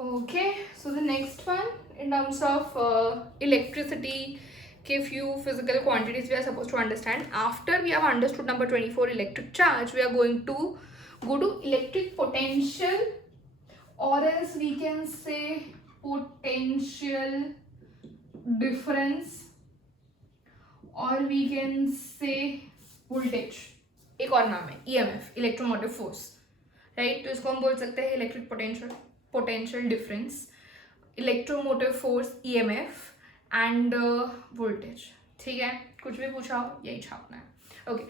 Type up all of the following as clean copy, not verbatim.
Okay, so the next one in terms of electricity, few physical quantities we are supposed to understand. After we have understood number 24 electric charge, we are going to go to electric potential, or else we can say potential difference, or we can say voltage. एक और नाम है EMF, electromotive force, right? तो इसको हम बोल सकते हैं electric potential difference, electromotive force EMF end voltage. ठीक है, कुछ भी पूछा हो यही छापना है. Okay,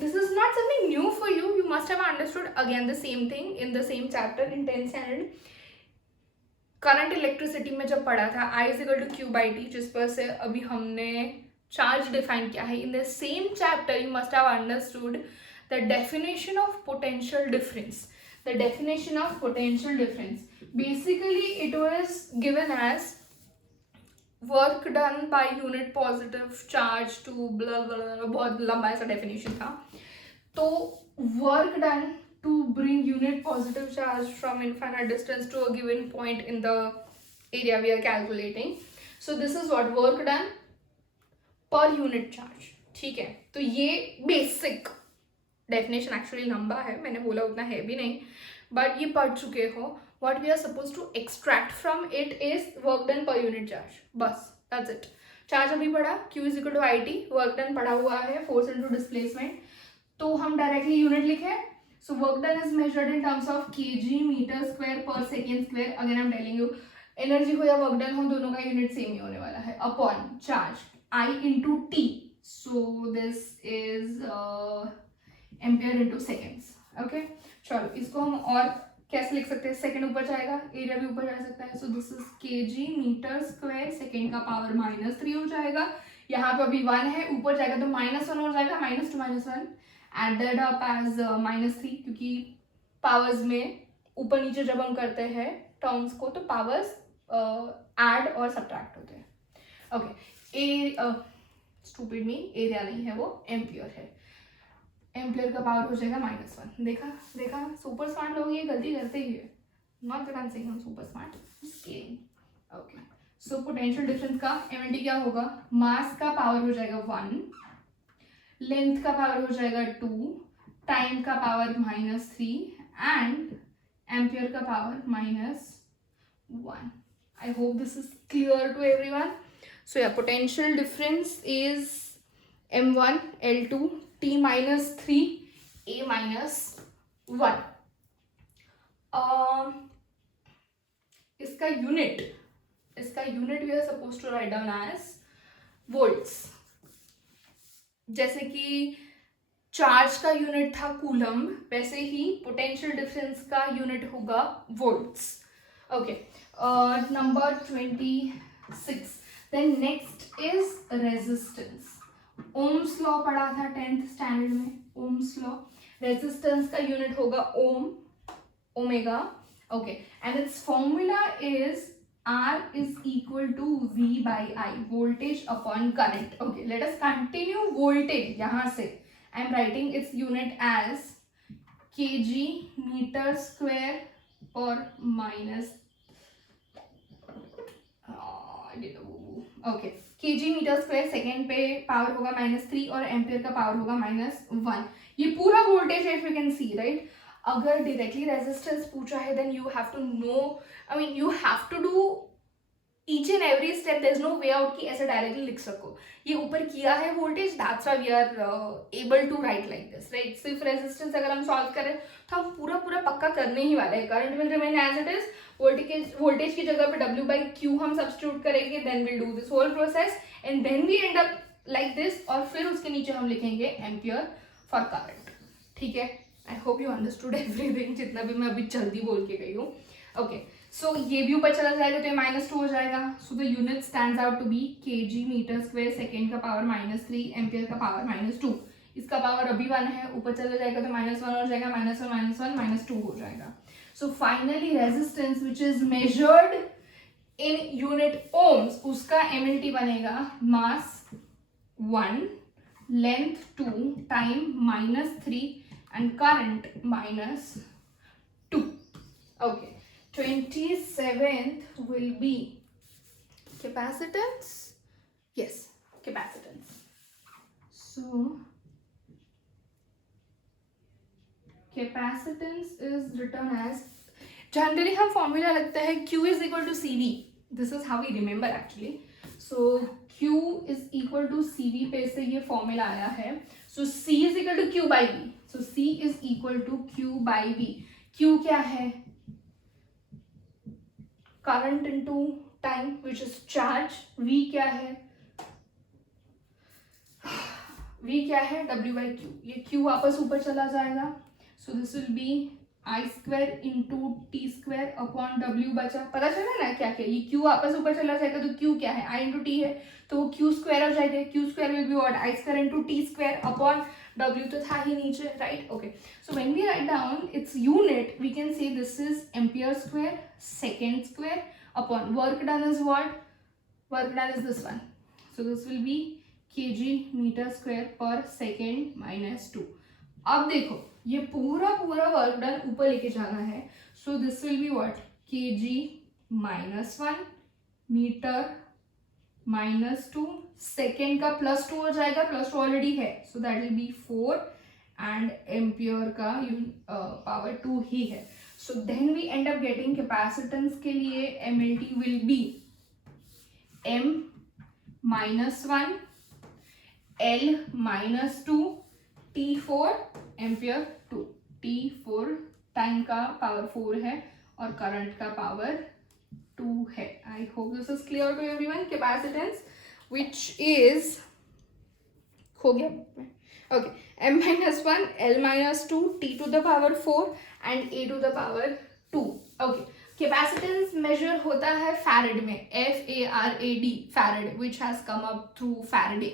this is not something new for you. You must have understood again the same thing in the same chapter in 10th standard. Current electricity में जब पढ़ा था I is equal to Q by T, जिस पर से अभी हमने charge define किया है. In the same chapter you must have understood the definition of potential difference. The definition of potential difference basically it was given as work done by unit positive charge to blah blah, बहुत लंबा ऐसा definition था. तो work done to bring unit positive charge from infinite distance to a given point in the area we are calculating. So this is what work done per unit charge. ठीक है, तो ये basic definition actually लंबा है, मैंने बोला उतना है भी नहीं, but ये पढ़ चुके हो. What we are supposed to extract from it is work done per unit charge. बस that's it. चार्ज अभी पढ़ा, Q is equal to IT, work done पढ़ा हुआ है, force into displacement, तो हम डायरेक्टली यूनिट लिखे. So work done is measured in terms of kg meter square per second square. Again I'm telling you, energy हो या work done हो, दोनों का यूनिट सेम ही होने वाला है, upon charge I into t. So this is ampere into seconds. Okay, चलो इसको हम और कैसे लिख सकते हैं? सेकंड ऊपर जाएगा, एरिया भी ऊपर जा सकता है. So this is kg meter square, second का पावर -3 हो जाएगा. यहाँ पे अभी 1 है, ऊपर जाएगा तो -1 हो जाएगा, -2 -1 added up as -3, क्योंकि पावर्स में ऊपर नीचे जब हम करते हैं टर्म्स को तो पावर्स ऐड और सब्ट्रैक्ट होते हैं. ओके, स्टूपिड मी, एरिया नहीं है वो, एम्पियर है. एम्पियर का पावर हो जाएगा -1. देखा सुपर स्मार्ट लोग ये गलती करते ही है. Not that I am saying हम super smart, scaling. Okay, so potential difference का एमएलटी क्या होगा? मास का पावर हो जाएगा 1, लेंथ का पावर हो जाएगा 2, टाइम का पावर -3 एंड एम्पियर का power -1. I hope this is clear to everyone. So या potential difference is m1 l2 t -3 a -1. इसका unit we are suppose to write down as volts. जैसे कि charge का unit था coulomb, वैसे ही potential difference का यूनिट होगा volts. Okay, number 26. Then next is resistance. Ohm's law पढ़ा था 10th स्टैंडर्ड में, ओम्स लॉ. रेजिस्टेंस का यूनिट होगा ohm, omega. Okay, and its formula is R is equal to V by I, voltage upon current. Okay, let us continue voltage. यहाँ से I am writing its unit as kg meter square per minus. Okay, kg meter square second पे power होगा -3 और ampere का power होगा -1. ये पूरा voltage है, if you can see, right? अगर डायरेक्टली रेजिस्टेंस पूछा है then you have to know, I mean you have to do each and every step. There is no way out कि ऐसे डायरेक्टली लिख सको. ये ऊपर किया है voltage, that's why we are able to write like this, right? सिर्फ resistance अगर हम सॉल्व करें तो हम पूरा पक्का करने ही वाले हैं. Current will remain as it is. Voltage की जगह पे W/Q हम सब्स्टिट्यूट करेंगे, then will do this whole process and then we end up like this. और फिर उसके नीचे हम लिखेंगे एम्पियर फॉर करंट. ठीक है, I hope you understood everything, जितना भी मैं अभी जल्दी बोल के गई हूँ. ओके, सो ये भी ऊपर चला जाएगा तो ये -2 हो जाएगा. So the unit stands out to be kg metre square, second का पावर -3, एम्पियर का पावर -2. इसका पावर अभी 1 है, ऊपर चला जाएगा तो -1 हो जाएगा, -1 -2 हो जाएगा. So finally resistance which is measured in unit ohms, उसका एमएलटी बनेगा mass 1, length 2, time -3 and current -2. Okay, 27th will be capacitance. Yes, capacitance. So capacitance is written as, generally हम फॉर्मूला लगता है Q is equal to CV. This is how we remember actually. So Q is equal to CV पे से ये formula आया है. So C is equal to Q by V. So C is equal to Q by V. Q क्या है? Current into time, which is charge. V क्या है? V क्या है? W by Q. ये Q वापस ऊपर चला जाएगा. So this will be I square into T square upon W बचा. पता चला ना क्या क्या? ये Q वापस ऊपर चला जाएगा तो Q क्या है? I into T है तो वो Q square हो जाएगा. Q square will be what? I square into T square upon W तो था ही नीचे, right? Okay. So when we write down its unit, we can say this is ampere square second square upon work done is what? Work done is this one. So this will be kg meter square per second minus 2. अब देखो ये पूरा work done ऊपर लेके जाना है. So this will be what? kg -1 metre -2 second का +2 हो जाएगा. +2 ऑलरेडी है so that will be 4 and ampere का पावर 2 ही है. So then we end up getting capacitance के लिए MLT will be m -1 L -2 T4 ampere 2. T4 time का पावर 4 है और करंट का पावर 2 है. I hope this is clear to everyone. Capacitance which is हो गया. Okay, m -1 L -2 T to the power 4 and A to the power 2. Okay, capacitance measure होता है farad में. FARAD farad which has come up through Faraday.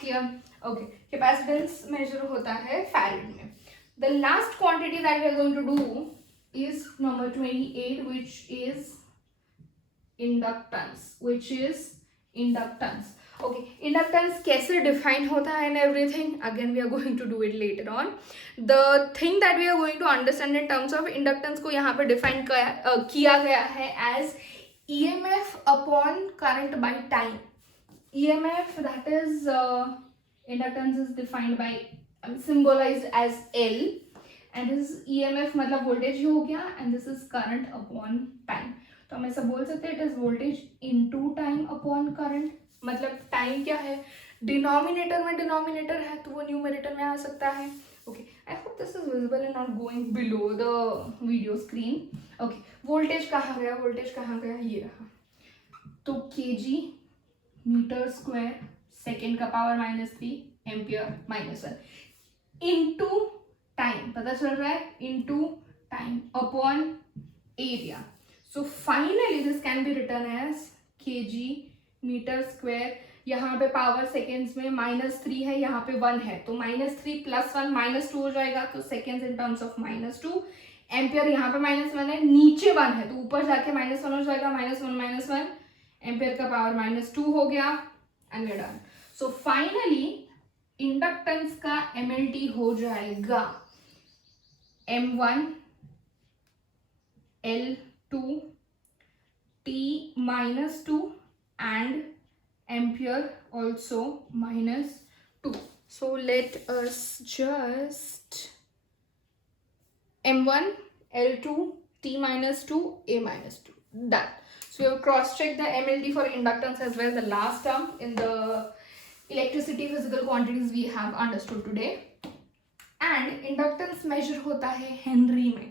Clear? Okay, capacitance measure होता है farad में. The last quantity that we are going to do is number 28, which is inductance. Okay, inductance कैसे define होता है and everything. Again, we are going to do it later on. The thing that we are going to understand in terms of inductance को यहाँ पे define किया गया है as EMF upon current by time. EMF, that is inductance is defined by symbolized as L, and this is EMF मतलब voltage ही हो गया, and this is current upon time. तो हम ऐसा बोल सकते हैं it is voltage into time upon current. मतलब time क्या है? डिनोमिनेटर में डिनोमिनेटर है तो वो न्यूमरेटर में आ सकता है. Okay, I hope this is visible and not going below the video screen. Okay, voltage कहाँ गया? ये रहा. तो kg मीटर स्क्वायर सेकेंड का पावर -3 एम्पियर -1 इनटू टाइम. पता चल रहा है? Into time upon area. So finally this can be written as kg metre square. यहाँ पे पावर सेकेंड्स में -3 है, यहाँ पे 1 है तो -3 + 1 -2 हो जाएगा. तो seconds in terms of -2. Ampere यहाँ पे -1 है, नीचे 1 है तो ऊपर जाके -1 हो जाएगा. -1 एम्पियर का पावर -2 हो गया and we are done. So finally inductance का MLT हो जाएगा M1 L2 T -2 and ampere also -2. So let us just M1 L2 T -2 A -2. Done. So we have cross-checked the MLT for inductance as well, the last term in the electricity physical quantities we have understood today. And inductance measure होता है Henry में,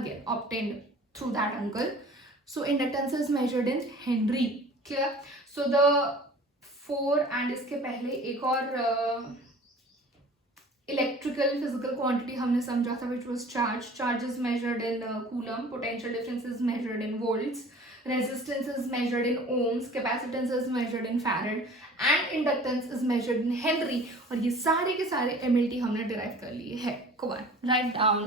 again obtained through that uncle. So inductance is measured in Henry. Clear? So the 4 and इसके पहले एक और electrical physical quantity हमने समझा था which was charge. Charge is measured in coulomb. Potential difference is measured in volts. Resistance is measured in ohms. Capacitance is measured in farad. And inductance is measured in Henry. और ये सारे के सारे MLT हमने derive कर लिए है. Come on, write down.